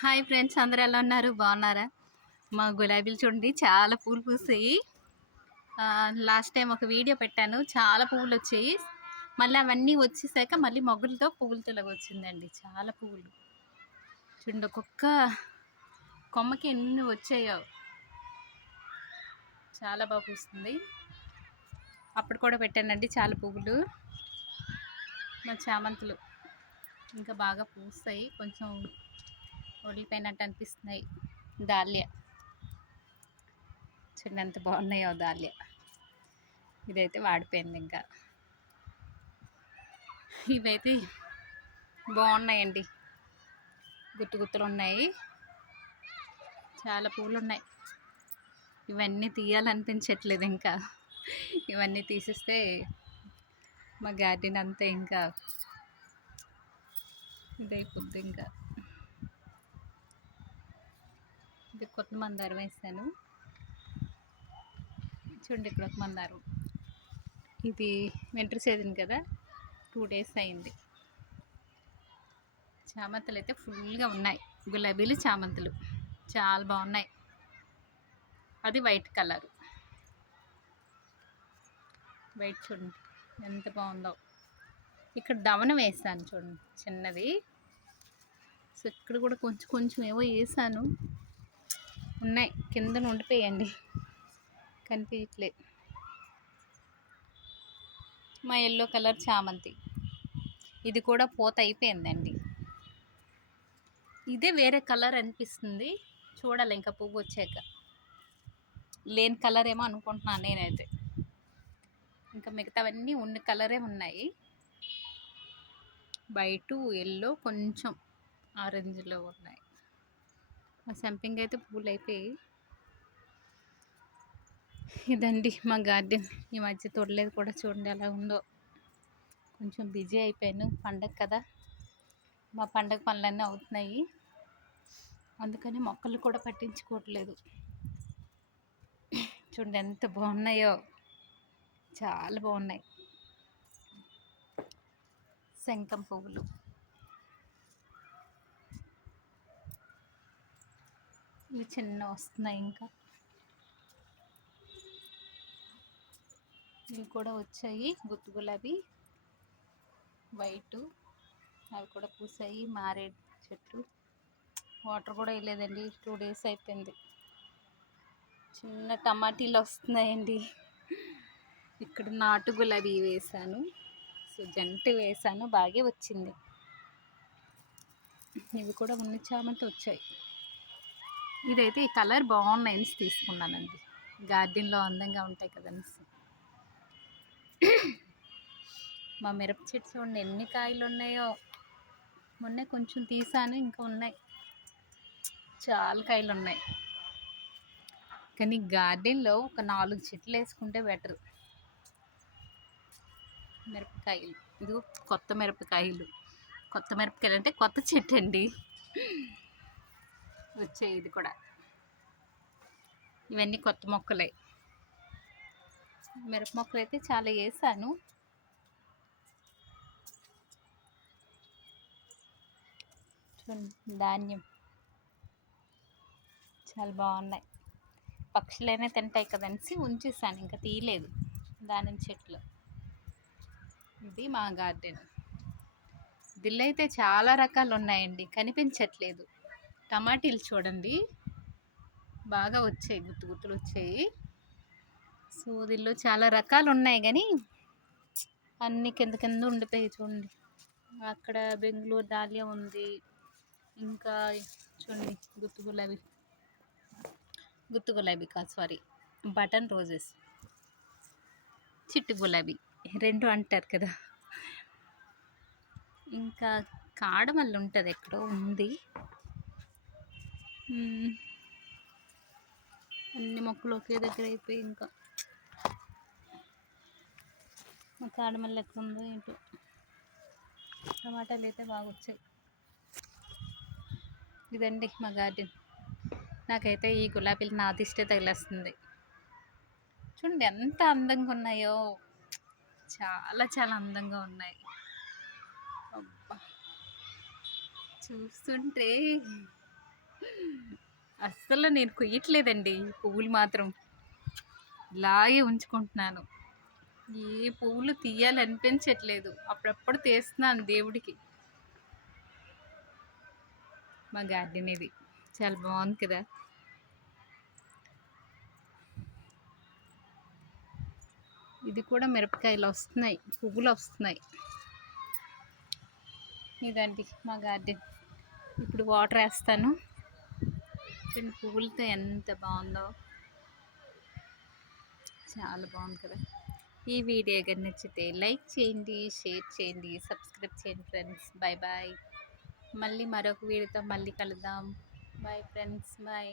Hi friends అందరూ ఎలా ఉన్నారు? బాగున్నారా? మా గులాబీలు చూడండి చాలా పూలు పూసాయి. లాస్ట్ టైం ఒక వీడియో పెట్టాను చాలా పువ్వులు వచ్చాయి. మళ్ళీ అవన్నీ వచ్చేసాక మళ్ళీ మొగ్గులతో పువ్వులతో ఇలాగ వచ్చిందండి చాలా పువ్వులు చూడండి ఒక్కొక్క కొమ్మకి ఎన్ని వచ్చాయో. చాలా బాగా పూస్తుంది. అప్పుడు కూడా పెట్టానండి చాలా పువ్వులు మా చామంతులు ఇంకా బాగా పూస్తాయి కొంచెం ఒడిపోయినట్టు అనిపిస్తున్నాయి. దాల్య. చూడండి ఎంత బాగున్నాయో దాల్య. ఇదైతే వాడిపోయింది ఇంకా. ఇవైతే బాగున్నాయండి. గుత్తు గుత్తులు ఉన్నాయి. చాలా పూలు ఉన్నాయి ఇవన్నీ తీయాలనిపించట్లేదు ఇంకా. ఇవన్నీ తీసేస్తే మా గార్డెన్ అంతా ఇంకా ఇదైపోద్ది ఇంకా. ఇది కొత్త మందారం వేసాను. చూడండి ఇక్కడ ఒక మందారం. ఇది వింటర్ సీజన్ కదా టూ డేస్ అయింది. చామంతులు అయితే ఫుల్గా ఉన్నాయి. గులాబీలు చామంతులు చాలా బాగున్నాయి. అది వైట్ కలర్. వైట్ చూడండి ఎంత బాగుందో. ఇక్కడ దవన వేసాను చూడండి చిన్నది. సో ఇక్కడ కూడా కొంచెం కొంచెం ఏవో వేసాను. ఉన్నాయి. కింద ఉండిపోయండి. కనిపించట్లే మా ఎల్లో కలర్ చామంతి. ఇది కూడా పూత అయిపోయిందండి. ఇదే వేరే కలర్ అనిపిస్తుంది. చూడాలి ఇంకా పువ్వు వచ్చాక. లేని కలర్ ఏమో అనుకుంటున్నాను నేనైతే. ఇంకా మిగతావన్నీ ఉన్న కలరే ఉన్నాయి. బయట ఎల్లో కొంచెం ఆరెంజ్లో ఉన్నాయి. మా సంపింగ్ అయితే పూలు అయిపోయి ఇదండి మా గార్డెన్. ఈ మధ్య తొడలేదు కూడా చూడండి ఎలా ఉందో. కొంచెం బిజీ అయిపోయాను. పండగ కదా. మా పండగ పనులన్నీ అవుతున్నాయి. అందుకని మొక్కలు కూడా పట్టించుకోవట్లేదు. చూడండి ఎంత బాగున్నాయో. చాలా బాగున్నాయి. శంఖం పువ్వులు. ఇవి చిన్న వస్తున్నాయి ఇంకా. ఇవి కూడా వచ్చాయి. గుత్తు గులాబీ వైటు అవి కూడా పూసాయి. మారేడు చెట్టు వాటర్ కూడా వేయలేదండి. టూ డేస్ అయిపోయింది. చిన్న టమాటీలు వస్తున్నాయండి. ఇక్కడ నాటు గులాబీ వేసాను. సో జంట వేసాను. బాగా వచ్చింది. ఇవి కూడా ఉన్న చామంతి వచ్చాయి. ఇదైతే ఈ కలర్ బాగున్నాయని తీసుకున్నానండి. గార్డెన్లో అందంగా ఉంటాయి కదనేసి మా మిరప చెట్టు చూడండి ఎన్ని కాయలు ఉన్నాయో. మొన్నే కొంచెం తీసాను ఇంకా ఉన్నాయి. చాలా కాయలు ఉన్నాయి. కానీ గార్డెన్లో ఒక నాలుగు చెట్లు వేసుకుంటే బెటర్. మిరపకాయలు. ఇది కొత్త మిరపకాయలు. కొత్త మిరపకాయలు అంటే కొత్త చెట్టు అండి వచ్చాయి ఇది కూడా. ఇవన్నీ కొత్త మొక్కలే. మిరప మొక్కలు అయితే చాలా వేసాను. ధాన్యం. చాలా బాగున్నాయి. పక్షులైనా తింటాయి కదనేసి ఉంచేసాను ఇంకా తీయలేదు. దానిమ్మ చెట్లు. ఇది మా గార్డెన్. దిల్లైతే అయితే చాలా రకాలు ఉన్నాయండి కనిపించట్లేదు. టమాటీలు చూడండి. బాగా వచ్చాయి గుత్తు గుత్తులు వచ్చాయి. సో దీనిలో చాలా రకాలు ఉన్నాయి కానీ అన్నీ కింద కింద ఉండిపోయి చూడండి. అక్కడ బెంగళూరు దాలియా ఉంది. ఇంకా చూడండి గుత్తు గులాబీ. గుత్తు గులాబీ కాదు సారీ బటన్ రోజెస్. చిట్టు గులాబీ. రెండు అంటారు కదా. ఇంకా కాడమల్లి ఉంటుంది ఎక్కడో ఉంది. అన్ని మొక్కలు ఒకే దగ్గర అయిపోయి ఇంకా. మా కాడమల్లి ఎక్కడ ఉందో ఏంటో. టమాటాలు అయితే బాగా వచ్చాయి. ఇదండి మా గార్డెన్. నాకైతే ఈ గులాబీలు నా దిష్టే తగిలేస్తుంది. చూడండి ఎంత అందంగా ఉన్నాయో. చాలా చాలా అందంగా ఉన్నాయి. అబ్బా. చూస్తుంటే అస్సలు నేను కొయ్యట్లేదండి పువ్వులు మాత్రం. ఇలాగే ఉంచుకుంటున్నాను. ఏ పువ్వులు తీయాలనిపించట్లేదు. అప్పుడప్పుడు తీస్తున్నాను దేవుడికి. మా గార్డెన్ ఇది. చాలా బాగుంది కదా. ఇది కూడా మిరపకాయలు వస్తున్నాయి. పువ్వులు వస్తున్నాయి. ఇదండి మా గార్డెన్. ఇప్పుడు వాటర్ వేస్తాను. చూడండి పువ్వులతో ఎంత బాగుందో. చాలా బాగుంది కదా. ఈ వీడియో కానీ నచ్చితే లైక్ చేయండి షేర్ చేయండి సబ్స్క్రైబ్ చేయండి ఫ్రెండ్స్. బాయ్ బాయ్ మళ్ళీ మరొక వీడియోతో మళ్ళీ కలుద్దాం. Bye friends. బాయ్